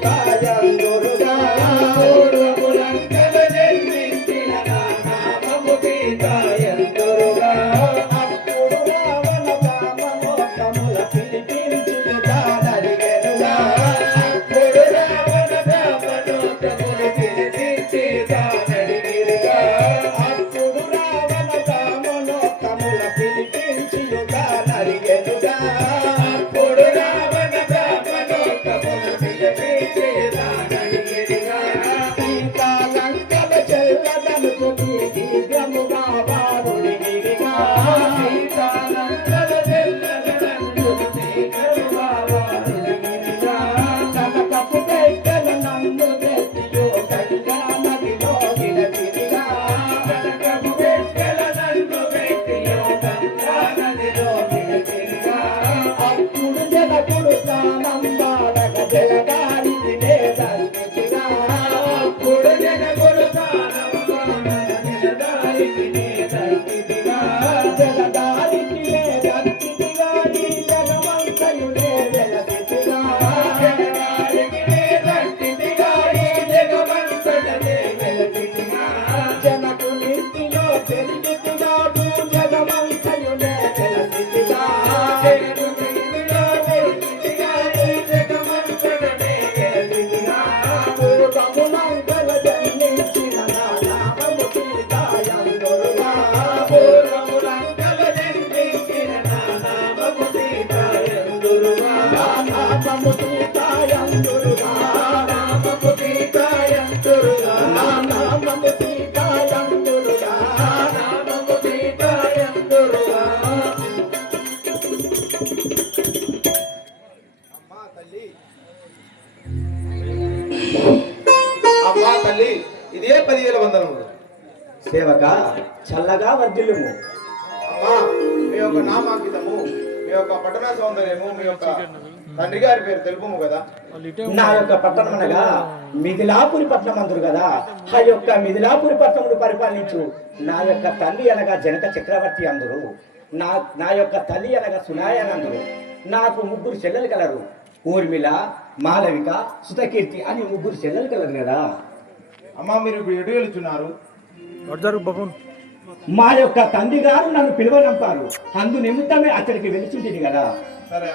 callando. Thank you. అమ్మా తల్లి ఇదే పదివేల వందనములు సేవక చల్లగా వర్ధిల్లుము. అమ్మా మీ యొక్క నామాంకితము మీ యొక్క పట్టణ సౌందర్యము మీ యొక్క తండ్రి గారి పేరు తెలుపుము కదా. నా యొక్క పట్టణం అనగా మిథిలాపురి పట్టణం అందరు కదా. ఆ యొక్క మిథిలాపురి పట్టణమును పరిపాలించు నా యొక్క తల్లి అనగా జనక చక్రవర్తి అందరు. నా నా యొక్క తల్లి అనగా సునాయన అందరు. నాకు ముగ్గురు చెల్లెలు కలరు. ఊర్మిళ మాలవిక సుతకీర్తి అని ముగ్గురు చెల్లెలు కలరు కదా. అమ్మా మీరు ఇప్పుడు ఎటు వెళుతున్నారు? మా యొక్క తండ్రి గారు నన్ను పిలువనంపారు. అందు నిమిత్తమే అతడికి వెలిచింది కదా. సరే